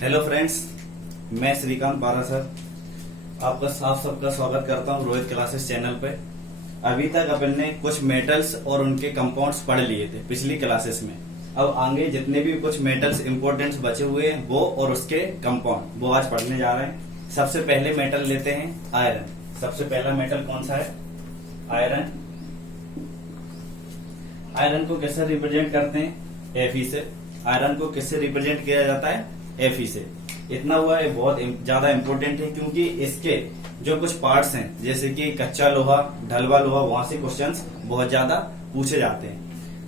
Hello friends, मैं श्रीकांत पारा sir आपका सबका स्वागत करता हूं रोहित क्लासेस चैनल पे। अभी तक अपन ने कुछ मेटल्स और उनके कंपाउंड्स पढ़ लिए थे पिछली क्लासेस में। अब आगे जितने भी कुछ मेटल्स इंपॉर्टेंट बचे हुए हैं वो और उसके कंपाउंड वो आज पढ़ने जा रहे हैं। सबसे पहले मेटल लेते हैं आयरन। सबसे पहला मेटल कौन सा है? आयरन। आयरन को किससे रिप्रेजेंट करते हैं? Fe से। आयरन को किससे रिप्रेजेंट किया जाता है? Fe से। इतना हुआ है, बहुत ज्यादा इंपॉर्टेंट है क्योंकि इसके जो कुछ पार्ट्स हैं जैसे कि कच्चा लोहा, ढलवा लोहा, वहां से क्वेश्चंस बहुत ज्यादा पूछे जाते हैं।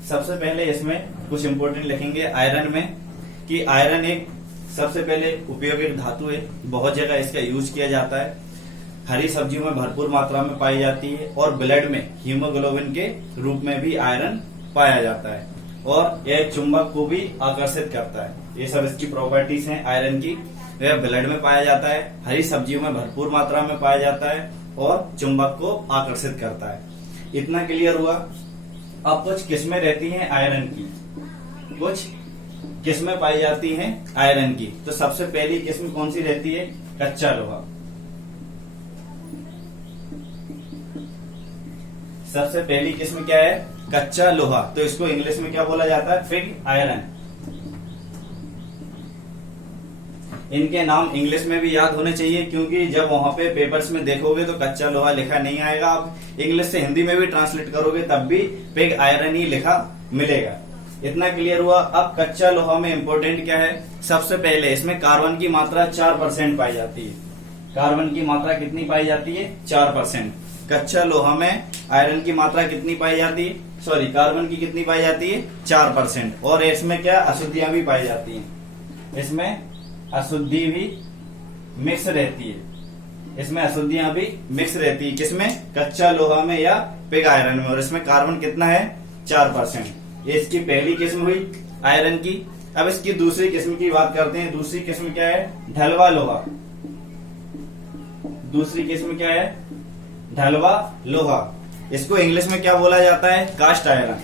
सबसे पहले इसमें कुछ इंपॉर्टेंट लिखेंगे आयरन में कि आयरन एक सबसे पहले उपयोगी धातु है। बहुत जगह इसका यूज किया जाता है। हरी सब्जियों में भरपूर मात्रा में पाई जाती है और ब्लड में हीमोग्लोबिन के रूप में भी आयरन पाया जाता है और यह चुंबक को भी आकर्षित करता है। ये सब इसकी प्रॉपर्टीज हैं आयरन की। यह ब्लड में पाया जाता है, हरी सब्जियों में भरपूर मात्रा में पाया जाता है और चुंबक को आकर्षित करता है। इतना क्लियर हुआ। अब कुछ किस्में रहती हैं आयरन की, कुछ किस्में पाई जाती हैं आयरन की। तो सबसे पहली किस्म कौन सी रहती है? कच्चा लोहा। सबसे पहली किस्म क्या है? कच्चा लोहा। तो इसको इंग्लिश में क्या बोला जाता है? Pig iron. इनके नाम इंग्लिश में भी याद होने चाहिए क्योंकि जब वहां पे पेपर्स में देखोगे तो कच्चा लोहा लिखा नहीं आएगा। आप इंग्लिश से हिंदी में भी ट्रांसलेट करोगे तब भी पिग आयरन ही लिखा मिलेगा। इतना क्लियर हुआ। अब कच्चा लोहा में इंपॉर्टेंट क्या है? सबसे पहले इसमें कार्बन की मात्रा 4% पाई जाती है। कार्बन की मात्रा कितनी पाई जाती है? 4%। कच्चा लोहा में आयरन की मात्रा कितनी पाई जाती है? कार्बन की कितनी पाई जाती है? 4%। और इसमें क्या अशुद्धियां भी पाई जाती हैं। इसमें अशुद्धि भी मिक्स रहती है। इसमें अशुद्धियां भी मिक्स रहती है। किसमें? कच्चा लोहा में या पिग आयरन में। और इसमें कार्बन कितना है? 4%। ये इसकी पहली किस्म हुई आयरन की। अब इसकी दूसरी किस्म की बात करते हैं। दूसरी किस्म क्या है? ढलवा लोहा। दूसरी किस्म क्या है? ढलवा लोहा। इसको इंग्लिश में क्या बोला जाता है? Cast iron.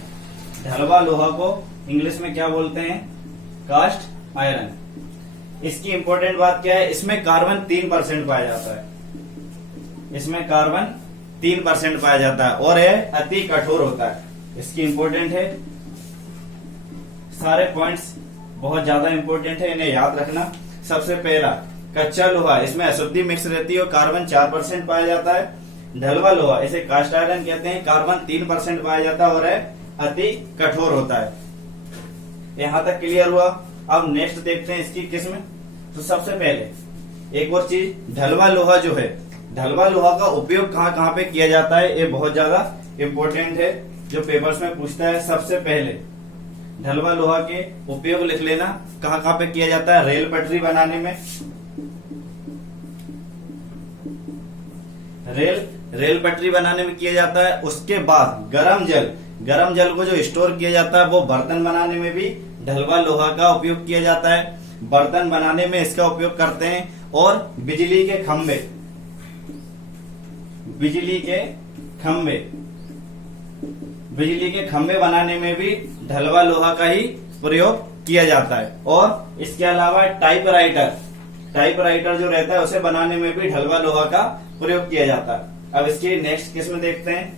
ढलवा लोहा को इंग्लिश में क्या बोलते हैं? Cast iron. इसकी इंपॉर्टेंट बात क्या है? इसमें कार्बन 3% पाया जाता है। इसमें कार्बन 3% पाया जाता है और यह अति कठोर होता है। इसकी इंपॉर्टेंट है। सारे पॉइंट्स बहुत ज्यादा इंपॉर्टेंट है, इन्हें याद रखना। सबसे पहला कच्चा लोहा, इसमें अशुद्धि मिक्स रहती है और कार्बन 4% पाया जाता है। ढलवा लोहा, इसे कास्ट आयरन कहते हैं, कार्बन 3% पाया जाता है और अति कठोर होता है। यहां तक क्लियर हुआ। अब नेक्स्ट देखते हैं इसकी किस्म। तो सबसे पहले एक और चीज, ढलवा लोहा जो है, ढलवा लोहा का उपयोग कहाँ कहाँ पे किया जाता है ये बहुत ज्यादा इंपॉर्टेंट है, जो पेपर्स में पूछता है। सबसे पहले ढलवा लोहा के उपयोग लिख लेना। कहाँ कहाँ पे किया जाता है? रेल पटरी बनाने में। रेल पटरी बनाने में किया जाता है। उसके बाद गरम जल को जो स्टोर किया जाता है वो बर्तन बनाने में भी ढलवा लोहा का उपयोग किया जाता है। बर्तन बनाने में इसका उपयोग करते हैं। और बिजली के खंभे बनाने में भी ढलवा लोहा का ही प्रयोग किया जाता है। और इसके अलावा टाइपराइटर जो रहता है उसे बनाने में भी ढलवा लोहा का प्रयोग किया जाता है। अब इसकी नेक्स्ट किस्म देखते हैं।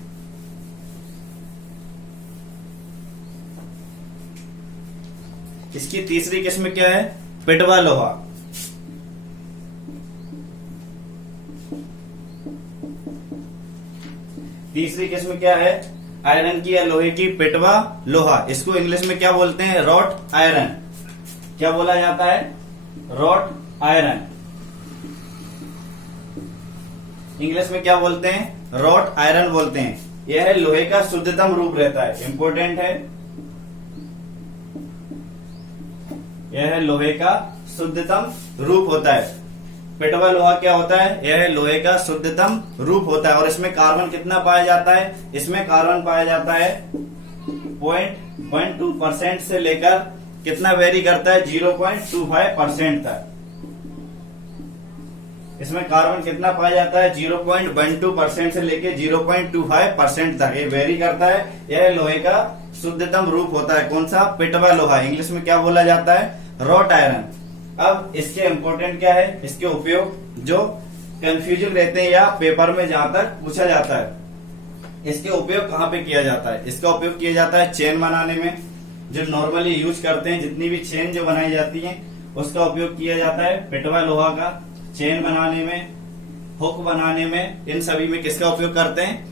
इसकी तीसरी किस्म क्या है? पिटवा लोहा। तीसरी किस्म क्या है? आयरन की या लोहे की पिटवा लोहा। इसको इंग्लिश में क्या बोलते हैं? Wrought iron. क्या बोला जाता है? Wrought iron. इंग्लिश में क्या बोलते हैं? रॉट आयरन बोलते हैं। यह लोहे का शुद्धतम रूप रहता है। इंपॉर्टेंट है। यह लोहे का शुद्धतम रूप होता है। पिटवा लोहा क्या होता है? यह लोहे का शुद्धतम रूप होता है। और इसमें कार्बन कितना पाया जाता है? इसमें कार्बन पाया जाता है 0.12% से लेकर कितना वेरी करता है? 0.25% तक। इसमें कार्बन कितना पाया जाता है? 0.12% से लेके 0.25% तक। ये वेरी करता है। यह लोहे का शुद्धतम रूप होता है। कौन सा? पिटवा लोहा। इंग्लिश में क्या बोला जाता है? Wrought iron. अब इसके इम्पोर्टेंट क्या है, इसके उपयोग जो कंफ्यूजिंग रहते हैं या पेपर में जहां तक पूछा जाता है, इसके उपयोग कहाँ पे किया जाता है। इसका उपयोग किया जाता है चेन बनाने में, जो नॉर्मली यूज करते हैं, जितनी भी चेन जो बनाई जाती है उसका उपयोग किया जाता है। पिटवा लोहा का चेन बनाने में, हुक बनाने में, इन सभी में किसका उपयोग करते हैं,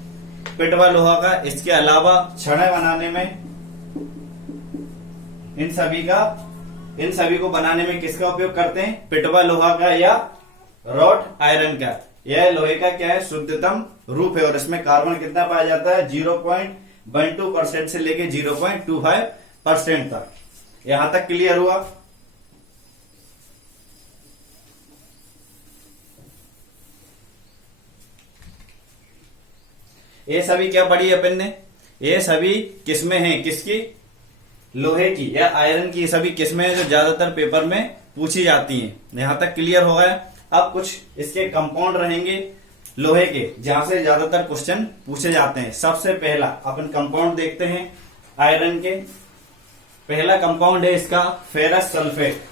पिटवा लोहा का। इसके अलावा छड़े बनाने में, इन सभी को बनाने में किसका उपयोग करते हैं, पिटवा लोहा का या रॉड आयरन का। यह लोहे का क्या है, शुद्धतम रूप है और इसमें कार्बन कितना पाया जाता है, 0.12% से लेके 0.25% तक। यहां तक क्लियर हुआ। ये सभी क्या पढ़ी अपन ने, ये सभी किस्में हैं किसकी, लोहे की या आयरन की। ये सभी किस्में हैं जो ज्यादातर पेपर में पूछी जाती हैं। यहां तक क्लियर हो गया। अब कुछ इसके कंपाउंड रहेंगे लोहे के, जहां से ज्यादातर क्वेश्चन पूछे जाते हैं। सबसे पहला अपन कंपाउंड देखते हैं आयरन के। पहला कंपाउंड है इसका फेरस सल्फेट।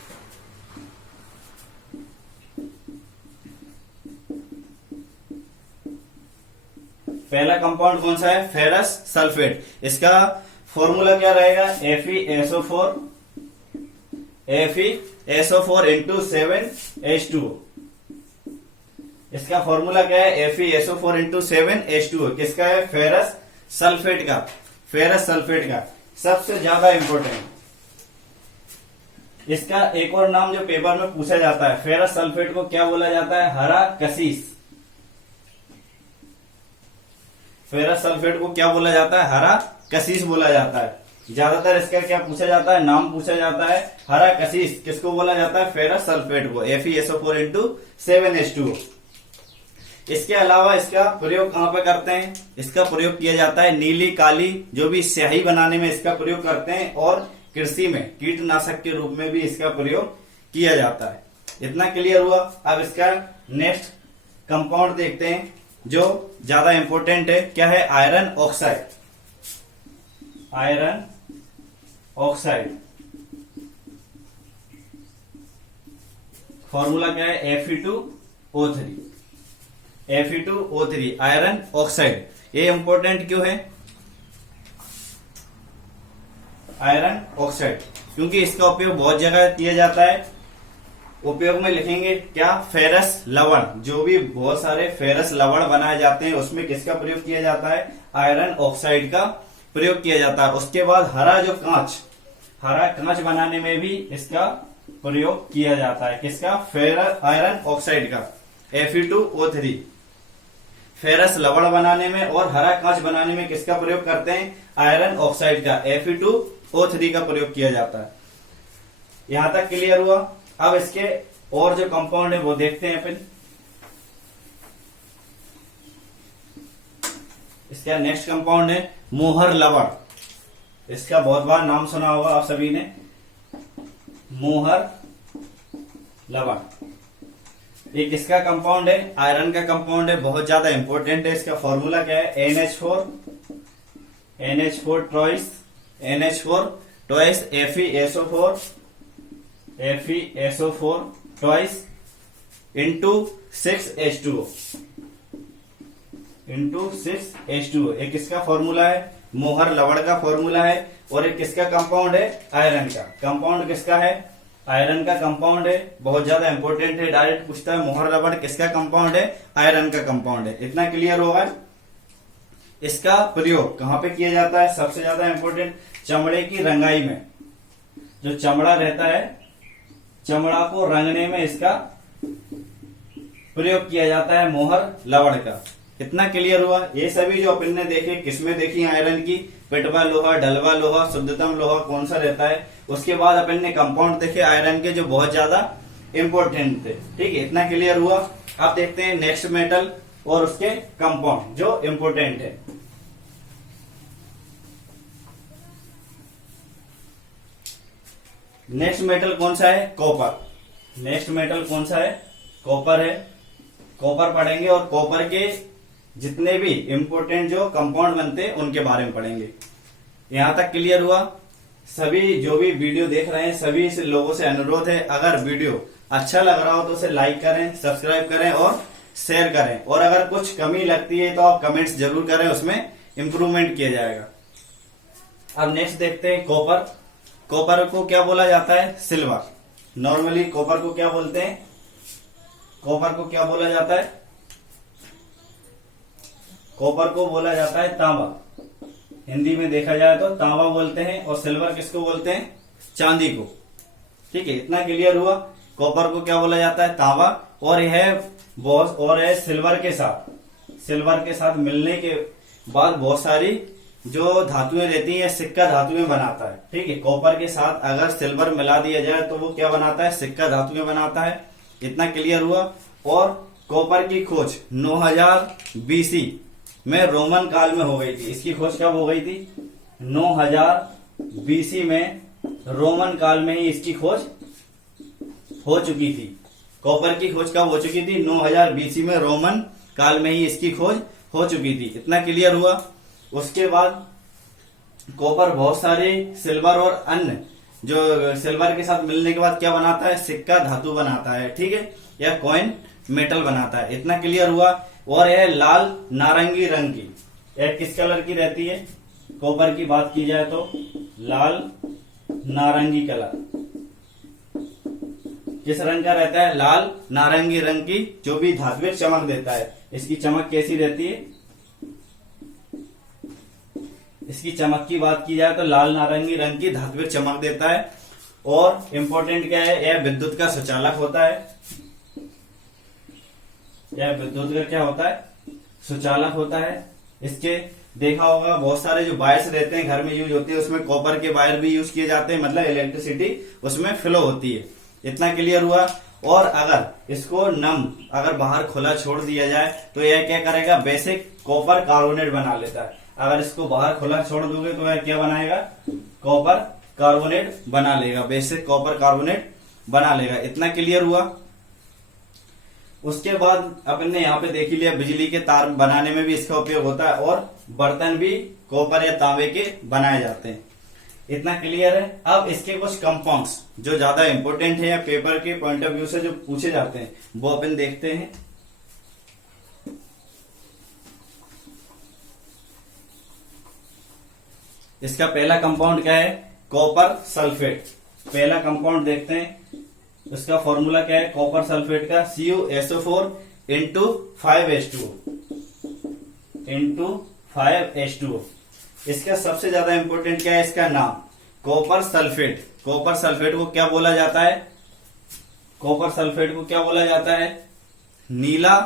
पहला कंपाउंड कौन सा है, फेरस सल्फेट। इसका फॉर्मूला क्या रहेगा, FeSO4 into 7H2O। इसका फॉर्मूला क्या है, FeSO4 into 7H2O। किसका है, फेरस सल्फेट का। फेरस सल्फेट का सबसे ज्यादा इंपॉर्टेंट। इसका एक और नाम जो पेपर में पूछा जाता है, फेरस सल्फेट को क्या बोला जाता है, हरा कशीस। फेरस सल्फेट को क्या बोला जाता है, हरा कशीस बोला जाता है। ज्यादातर इसका क्या पूछा जाता है, नाम पूछा जाता है हरा कशीस। किसको बोला जाता है, फेरस सल्फेट को, FeSO4 into 7H2O। इसके अलावा इसका प्रयोग कहां पर करते हैं, इसका प्रयोग किया जाता है नीली काली जो भी स्याही बनाने में इसका प्रयोग करते हैं, और कृषि में कीटनाशक के रूप में भी इसका प्रयोग किया जाता है। इतना क्लियर हुआ। अब इसका नेक्स्ट कंपाउंड देखते हैं जो ज्यादा इंपॉर्टेंट है। क्या है, iron oxide. Iron oxide formula क्या है, Fe2O3। Fe2O3 iron oxide. ये इंपॉर्टेंट क्यों है आयरन ऑक्साइड, क्योंकि इसका उपयोग बहुत जगह किया जाता है। उपयोग में लिखेंगे क्या, फेरस लवण। जो भी बहुत सारे फेरस लवण बनाए जाते हैं उसमें किसका प्रयोग किया जाता है, आयरन ऑक्साइड का प्रयोग किया जाता है। उसके बाद हरा कांच बनाने में भी इसका प्रयोग किया जाता है। किसका, फेरस आयरन ऑक्साइड का, Fe2O3। फेरस लवण बनाने में और हरा कांच बनाने में किसका प्रयोग करते हैं, आयरन ऑक्साइड का, Fe2O3 का प्रयोग किया जाता है। यहां तक क्लियर हुआ। अब इसके और जो कंपाउंड है वो देखते हैं अपन। इसका नेक्स्ट कंपाउंड है मोहर लवण। इसका बहुत बार नाम सुना होगा आप सभी ने, मोहर लवण। ये किसका कंपाउंड है, आयरन का कंपाउंड है, बहुत ज्यादा इंपॉर्टेंट है। इसका फॉर्मूला क्या है, NH4 twice FeSO4 twice into 6H2O। एक किसका फॉर्मूला है, मोहर लवण का फॉर्मूला है। और एक किसका कंपाउंड है, आयरन का। कंपाउंड किसका है, आयरन का कंपाउंड है, बहुत ज्यादा इंपॉर्टेंट है। डायरेक्ट पूछता है मोहर लवण किसका कंपाउंड है, आयरन का कंपाउंड है। इतना क्लियर होगा। इसका प्रयोग कहां पे किया जाता है, सबसे ज्यादा इंपॉर्टेंट, चमड़े की रंगाई में। जो चमड़ा रहता है, चमड़ा को रंगने में इसका प्रयोग किया जाता है मोहर लवण का। इतना क्लियर हुआ। ये सभी जो अपन ने देखे, किसमें देखी आयरन की, पिटवा लोहा, ढलवा लोहा, शुद्धतम लोहा कौन सा रहता है। उसके बाद अपन ने कंपाउंड देखे आयरन के जो बहुत ज्यादा इंपॉर्टेंट थे। ठीक है, इतना क्लियर हुआ। अब देखते हैं नेक्स्ट मेटल और उसके कंपाउंड जो इंपॉर्टेंट है। नेक्स्ट मेटल कौन सा है, कॉपर। नेक्स्ट मेटल कौन सा है, कॉपर है। कॉपर पढ़ेंगे और कॉपर के जितने भी इंपॉर्टेंट जो कंपाउंड बनते हैं उनके बारे में पढ़ेंगे। यहां तक क्लियर हुआ। सभी जो भी वीडियो देख रहे हैं सभी लोगों से अनुरोध है, अगर वीडियो अच्छा लग रहा हो तो उसे लाइक करें, सब्सक्राइब करें और शेयर करें, और अगर कुछ कमी लगती है तो आप कमेंट्स जरूर करें, उसमें इम्प्रूवमेंट किया जाएगा। अब नेक्स्ट देखते हैं कॉपर। कॉपर को क्या बोला जाता है? सिल्वर। नॉर्मली कॉपर को क्या बोलते हैं? कॉपर को क्या बोला जाता है? कॉपर को बोला जाता है तांबा। हिंदी में देखा जाए तो तांबा बोलते हैं, और सिल्वर किसको बोलते हैं? चांदी को। ठीक है, इतना क्लियर हुआ। कॉपर को क्या बोला जाता है? तांबा। और यह बहुत और है सिल्वर के साथ मिलने के बाद बहुत सारी जो धातुएं रहती हैं, सिक्का धातुएं बनाता है। ठीक है, कॉपर के साथ अगर सिल्वर मिला दिया जाए तो वो क्या बनाता है? सिक्का धातुएं बनाता है। इतना क्लियर हुआ। और कॉपर की खोज 9000 BC में रोमन काल में हो गई थी। इसकी खोज कब हो गई थी? 9000 BC में रोमन काल में ही इसकी खोज हो चुकी थी। कॉपर की खोज कब हो चुकी थी? 9000 BC में रोमन काल में ही इसकी खोज हो चुकी थी। इतना क्लियर हुआ। उसके बाद कॉपर बहुत सारे सिल्वर और अन्य जो सिल्वर के साथ मिलने के बाद क्या बनाता है? सिक्का धातु बनाता है। ठीक है, या कॉइन मेटल बनाता है। इतना क्लियर हुआ। और यह लाल नारंगी रंग की, यह किस कलर की रहती है? कॉपर की बात की जाए तो लाल नारंगी कलर। किस रंग का रहता है? लाल नारंगी रंग की, जो भी धात्विक चमक देता है। इसकी चमक कैसी रहती है? इसकी चमक की बात की जाए तो लाल नारंगी रंग की धात्विक चमक देता है। और इम्पोर्टेंट क्या है? यह विद्युत का सुचालक होता है। यह विद्युत का क्या होता है? सुचालक होता है। इसके देखा होगा बहुत सारे जो वायर्स रहते हैं घर में यूज होते हैं, उसमें कॉपर के वायर भी यूज किए जाते हैं, मतलब इलेक्ट्रिसिटी उसमें फ्लो होती है। इतना क्लियर हुआ। और अगर इसको अगर बाहर खुला छोड़ दिया जाए तो यह क्या करेगा? बेसिक कॉपर कार्बोनेट बना लेता है। अगर इसको बाहर खुला छोड़ दोगे तो यह क्या बनाएगा? कॉपर कार्बोनेट बना लेगा, बेसिक कॉपर कार्बोनेट बना लेगा। इतना क्लियर हुआ। उसके बाद अपन ने यहाँ पे देख ही लिया, बिजली के तार बनाने में भी इसका उपयोग होता है, और बर्तन भी कॉपर या तांबे के बनाए जाते हैं। इतना क्लियर है। अब इसके कुछ कंपाउंड्स जो ज्यादा इंपॉर्टेंट है या पेपर के पॉइंट ऑफ व्यू से जो पूछे जाते हैं वो अपन देखते हैं। इसका पहला कंपाउंड क्या है? Copper sulphate. पहला कंपाउंड देखते हैं। उसका फॉर्मूला क्या है कॉपर सल्फेट का? CuSO4 into 5H2O into 5H2O। इसका सबसे ज्यादा इंपॉर्टेंट क्या है? इसका नाम कॉपर सल्फेट। कॉपर सल्फेट को क्या बोला जाता है? कॉपर सल्फेट को क्या बोला जाता है? नीला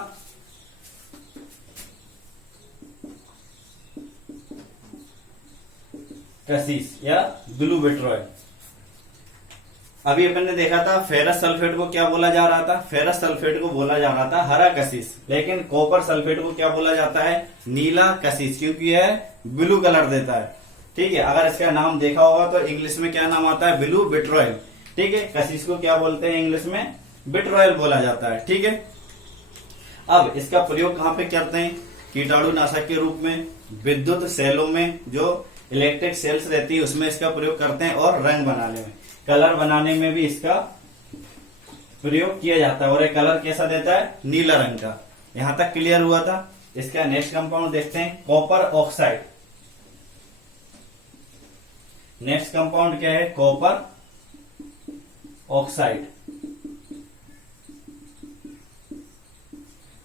कशिश या ब्लू विट्रॉयल। अभी अपन ने देखा था फेरस सल्फेट को क्या बोला जा रहा था? फेरस सल्फेट को बोला जा रहा था हरा कशिश। लेकिन कॉपर सल्फेट को क्या बोला जाता है? नीला कशिश, क्योंकि यह ब्लू कलर देता है। ठीक है, अगर इसका नाम देखा होगा तो इंग्लिश में क्या नाम आता है? Blue vitriol. ठीक है, कशिश को क्या बोलते हैं इंग्लिश में? विट्रॉयल बोला जाता है। ठीक है, अब इसका प्रयोग कहाँ पे करते हैं? कीटाणुनाशक के रूप में, विद्युत सेलों में जो इलेक्ट्रिक सेल्स रहती है उसमें इसका प्रयोग करते हैं, और रंग बनाने में, कलर बनाने में भी इसका प्रयोग किया जाता है। और ये कलर कैसा देता है? नीला रंग का। यहां तक क्लियर हुआ था। इसका नेक्स्ट कंपाउंड देखते हैं, कॉपर ऑक्साइड। नेक्स्ट कंपाउंड क्या है? Copper oxide.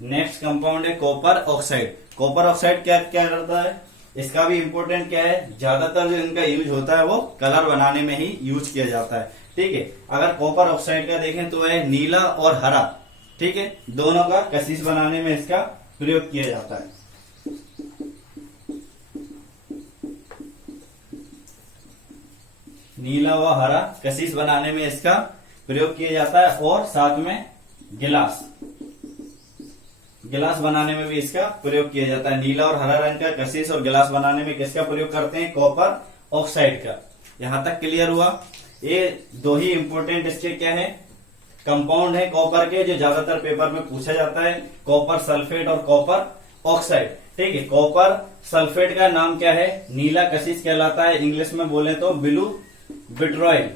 नेक्स्ट कंपाउंड है कॉपर ऑक्साइड। कॉपर ऑक्साइड क्या क्या करता है? इसका भी इंपॉर्टेंट क्या है? ज्यादातर जो इनका यूज होता है वो कलर बनाने में ही यूज किया जाता है। ठीक है, अगर कॉपर ऑक्साइड का देखें तो है नीला और हरा। ठीक है, दोनों का कशिश बनाने में इसका प्रयोग किया जाता है। नीला व हरा कशिश बनाने में इसका प्रयोग किया जाता है। और साथ में गिलास बनाने में भी इसका प्रयोग किया जाता है। नीला और हरा रंग का कशिश और गिलास बनाने में किसका प्रयोग करते हैं? कॉपर ऑक्साइड का। यहां तक क्लियर हुआ। ये दो ही इंपॉर्टेंट इसके क्या है? कंपाउंड है कॉपर के, जो ज्यादातर पेपर में पूछा जाता है, कॉपर सल्फेट और कॉपर ऑक्साइड। ठीक है, कॉपर सल्फेट का नाम क्या है? नीला कशिश कहलाता है। इंग्लिश में बोले तो ब्लू विट्रॉयल,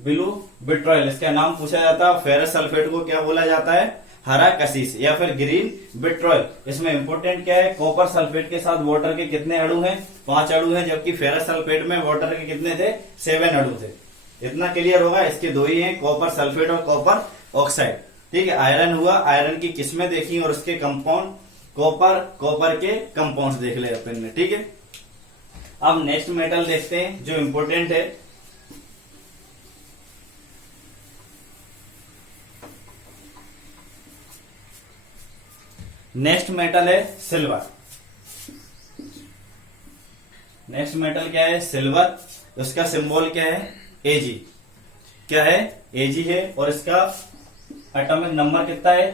ब्लू विट्रॉयल इसका नाम पूछा जाता है। फेरस सल्फेट को क्या बोला जाता है? हरा कशिश या फिर ग्रीन विट्रॉयल। इसमें इंपोर्टेंट क्या है? कॉपर सल्फेट के साथ वाटर के कितने अणु हैं? 5 अणु हैं, जबकि फेरस सल्फेट में वाटर के कितने थे? 7 अणु थे। इतना क्लियर होगा। इसके 2 ही हैं, कॉपर सल्फेट और कॉपर ऑक्साइड। ठीक है, आयरन हुआ, आयरन की किस्में देखी और उसके कंपाउंड, कॉपर के कंपाउंड देख ले अपन ने। ठीक है, अब नेक्स्ट मेटल देखते हैं जो इंपोर्टेंट है। नेक्स्ट मेटल है सिल्वर। नेक्स्ट मेटल क्या है? सिल्वर। उसका सिंबल क्या है? एजी। क्या है? एजी है। और इसका एटॉमिक नंबर कितना है?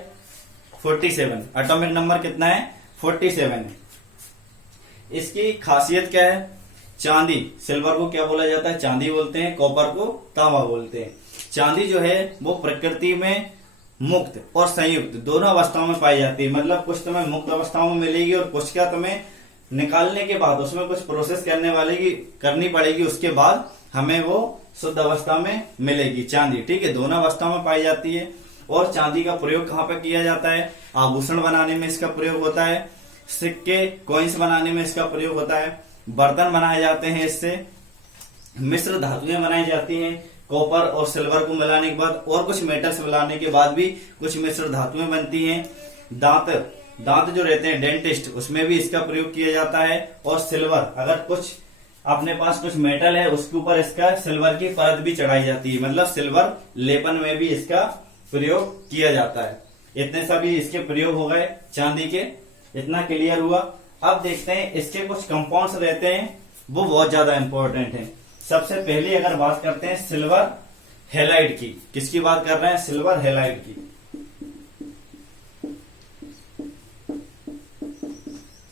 47। एटॉमिक नंबर कितना है? 47 है। इसकी खासियत क्या है? चांदी। सिल्वर को क्या बोला जाता है? चांदी बोलते हैं। कॉपर को तांबा बोलते हैं। चांदी जो है वो प्रकृति में मुक्त और संयुक्त दोनों अवस्थाओं में पाई जाती है। मतलब कुछ तुम्हें मुक्त अवस्थाओं में मिलेगी और कुछ क्या तुम्हें निकालने के बाद उसमें कुछ प्रोसेस करनी पड़ेगी, उसके बाद हमें वो शुद्ध अवस्था में मिलेगी चांदी। ठीक है, दोनों अवस्थाओं में पाई जाती है। और चांदी का प्रयोग कहाँ पे किया जाता है? आभूषण बनाने में इसका प्रयोग होता है, सिक्के कॉइन्स बनाने में इसका प्रयोग होता है, बर्तन बनाए जाते हैं इससे, मिश्र धातुएं बनाई जाती हैं कॉपर और सिल्वर को मिलाने के बाद, और कुछ मेटल्स मिलाने के बाद भी कुछ मिश्र धातुएं बनती हैं। दांत जो रहते हैं डेंटिस्ट, उसमें भी इसका प्रयोग किया जाता है। और सिल्वर, अगर कुछ अपने पास कुछ मेटल है उसके ऊपर इसका सिल्वर की परत भी चढ़ाई जाती है, मतलब सिल्वर लेपन में भी इसका प्रयोग किया जाता है। इतने सभी इसके प्रयोग हो गए चांदी के। इतना क्लियर हुआ। अब देखते हैं इसके कुछ कंपाउंड्स रहते हैं, वो बहुत ज्यादा इंपॉर्टेंट हैं। सबसे पहले अगर बात करते हैं सिल्वर हैलाइड की। किसकी बात कर रहे हैं? सिल्वर हैलाइड की।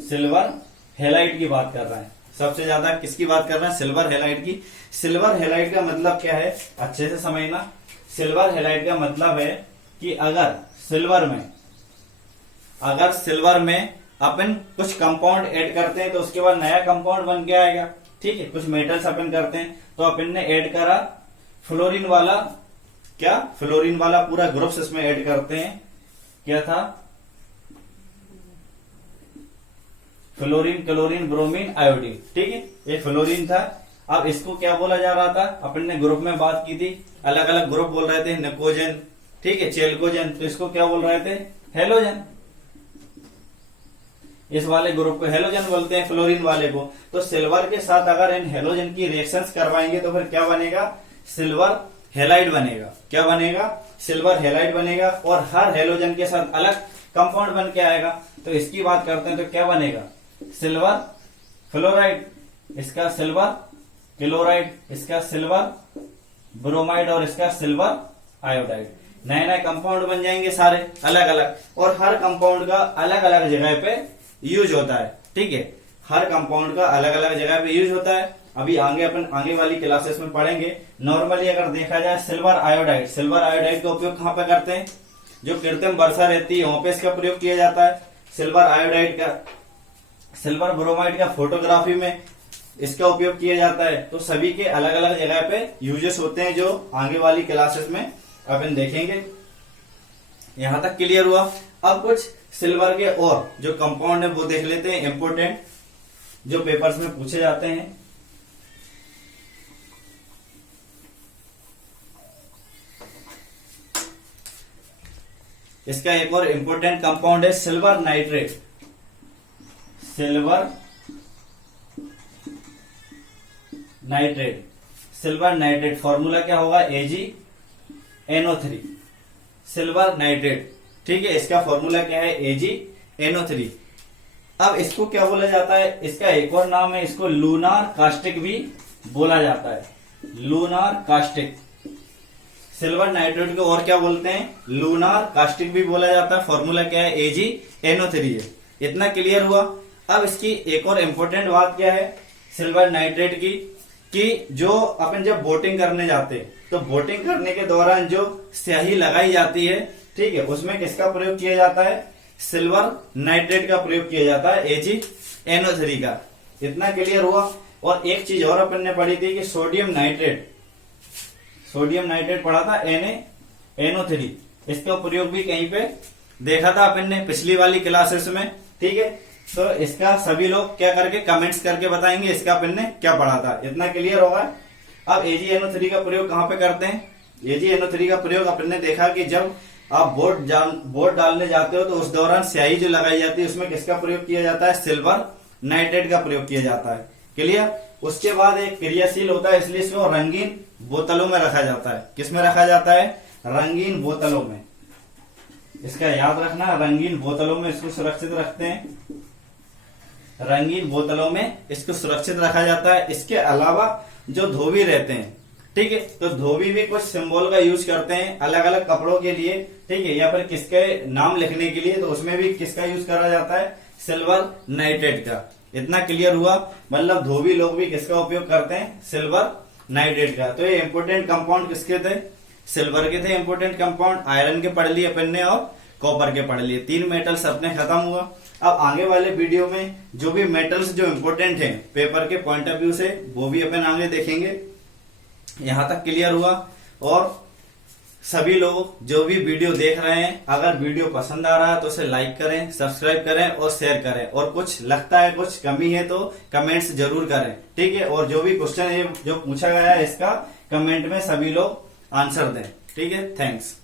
सिल्वर हैलाइड की बात कर रहे हैं। सबसे ज्यादा किसकी बात कर रहे हैं? सिल्वर हैलाइड की। सिल्वर हैलाइड का मतलब क्या है? अच्छे से समझना। सिल्वर हैलाइड का मतलब है कि अगर सिल्वर में अपन कुछ कंपाउंड ऐड करते हैं तो उसके बाद नया कंपाउंड बन के आएगा। ठीक है, कुछ मेटल्स अपन करते हैं तो अपन ने ऐड करा फ्लोरीन वाला पूरा ग्रुप्स इसमें ऐड करते हैं। क्या था? Fluorine, chlorine, bromine, iodine. ठीक है, ये फ्लोरीन था। अब इसको क्या बोला जा रहा था? अपन ने ग्रुप में बात की थी, अलग अलग ग्रुप बोल रहे थे, निकोजन, ठीक है, चेल्कोजन। तो इसको क्या बोल रहे थे? हेलोजन। इस वाले ग्रुप को हेलोजन बोलते हैं, फ्लोरीन वाले को। तो सिल्वर के साथ अगर इन हेलोजन की रिएक्शंस करवाएंगे तो फिर क्या बनेगा? सिल्वर हैलाइड बनेगा। क्या बनेगा? सिल्वर हैलाइड बनेगा। और हर हेलोजन के साथ अलग कंपाउंड बन के आएगा। तो इसकी बात करते हैं तो क्या बनेगा? सिल्वर फ्लोराइड, इसका सिल्वर क्लोराइड, इसका सिल्वर ब्रोमाइड और इसका सिल्वर आयोडाइड। नए नए कंपाउंड बन जाएंगे सारे अलग अलग, और हर कंपाउंड का अलग अलग जगह पे यूज होता है। ठीक है, हर कंपाउंड का अलग अलग जगह पे यूज होता है। अभी आगे वाली क्लासेस में पढ़ेंगे। नॉर्मली अगर देखा जाए सिल्वर आयोडाइड का उपयोग कहाँ पे करते हैं? जो कृत्रिम वर्षा रहती है वहां पे इसका प्रयोग किया जाता है। सिल्वर ब्रोमाइड का फोटोग्राफी में इसका उपयोग किया जाता है। तो सभी के अलग अलग जगह पे यूजेस होते हैं, जो आगे वाली क्लासेस में अपन देखेंगे। यहां तक क्लियर हुआ। अब कुछ सिल्वर के और जो कंपाउंड है वो देख लेते हैं, इंपोर्टेंट जो पेपर्स में पूछे जाते हैं। इसका एक और इंपोर्टेंट कंपाउंड है silver nitrate. Silver nitrate formula क्या होगा? AgNO3। सिल्वर नाइट्रेट, ठीक है, इसका फॉर्मूला क्या है? AgNO3। अब इसको क्या बोला जाता है? इसका एक और नाम है, इसको लूनार कास्टिक भी बोला जाता है। Lunar caustic. सिल्वर नाइट्रेट को और क्या बोलते हैं? लूनार कास्टिक भी बोला जाता है। फॉर्मूला क्या है? AgNO3 है। इतना क्लियर हुआ। अब इसकी एक और इम्पोर्टेंट बात क्या है सिल्वर नाइट्रेट की, कि जो अपन जब बोटिंग करने जाते हैं तो बोटिंग करने के दौरान जो स्याही लगाई जाती है, ठीक है, उसमें किसका प्रयोग किया जाता है? सिल्वर नाइट्रेट का प्रयोग किया जाता है, AgNO3 का। इतना क्लियर हुआ। और एक चीज और अपन ने पढ़ी थी कि सोडियम नाइट्रेट पढ़ा था NaNO3, इसका प्रयोग भी कहीं पे देखा था अपन ने पिछली वाली क्लासेस में। ठीक है, तो इसका सभी लोग क्या करके कमेंट्स करके बताएंगे इसका अपन ने क्या पढ़ा था। इतना क्लियर होगा। अब AgNO3 का प्रयोग कहाँ पे करते हैं? AgNO3 का प्रयोग अपन ने देखा कि जब आप बोर्ड डालने जाते हो तो उस दौरान स्याही जो लगाई जाती है उसमें किसका प्रयोग किया जाता है? सिल्वर नाइट्रेट का प्रयोग किया जाता है। क्लियर। उसके बाद एक क्रियाशील होता है, इसलिए इसको रंगीन बोतलों में रखा जाता है। किसमें रखा जाता है? रंगीन बोतलों में। इसका याद रखना, रंगीन बोतलों में इसको सुरक्षित रखते हैं, रंगीन बोतलों में इसको सुरक्षित रखा जाता है। इसके अलावा जो धोबी रहते हैं, ठीक है, तो धोबी भी कुछ सिंबल का यूज करते हैं अलग अलग कपड़ों के लिए, ठीक है, या फिर किसके नाम लिखने के लिए, तो उसमें भी किसका यूज करा जाता है? सिल्वर नाइट्रेट का। इतना क्लियर हुआ। मतलब धोबी लोग भी किसका उपयोग करते हैं? सिल्वर नाइट्रेट का। तो ये इंपोर्टेंट कंपाउंड किसके थे? सिल्वर के थे इंपोर्टेंट कंपाउंड। आयरन के पढ़ लिए अपन ने और कॉपर के पढ़ लिए। 3 मेटल्स अपने खत्म हुआ। अब आगे वाले वीडियो में जो भी मेटल्स जो इंपोर्टेंट हैं पेपर के पॉइंट ऑफ व्यू से, वो भी अपन आगे देखेंगे। यहां तक क्लियर हुआ। और सभी लोग जो भी वीडियो देख रहे हैं, अगर वीडियो पसंद आ रहा है तो उसे लाइक करें, सब्सक्राइब करें और शेयर करें। और कुछ लगता है कुछ कमी है तो कमेंट्स जरूर करें, ठीक है। और जो भी क्वेश्चन है जो पूछा गया है इसका कमेंट में सभी लोग आंसर दें, ठीक है। थैंक्स।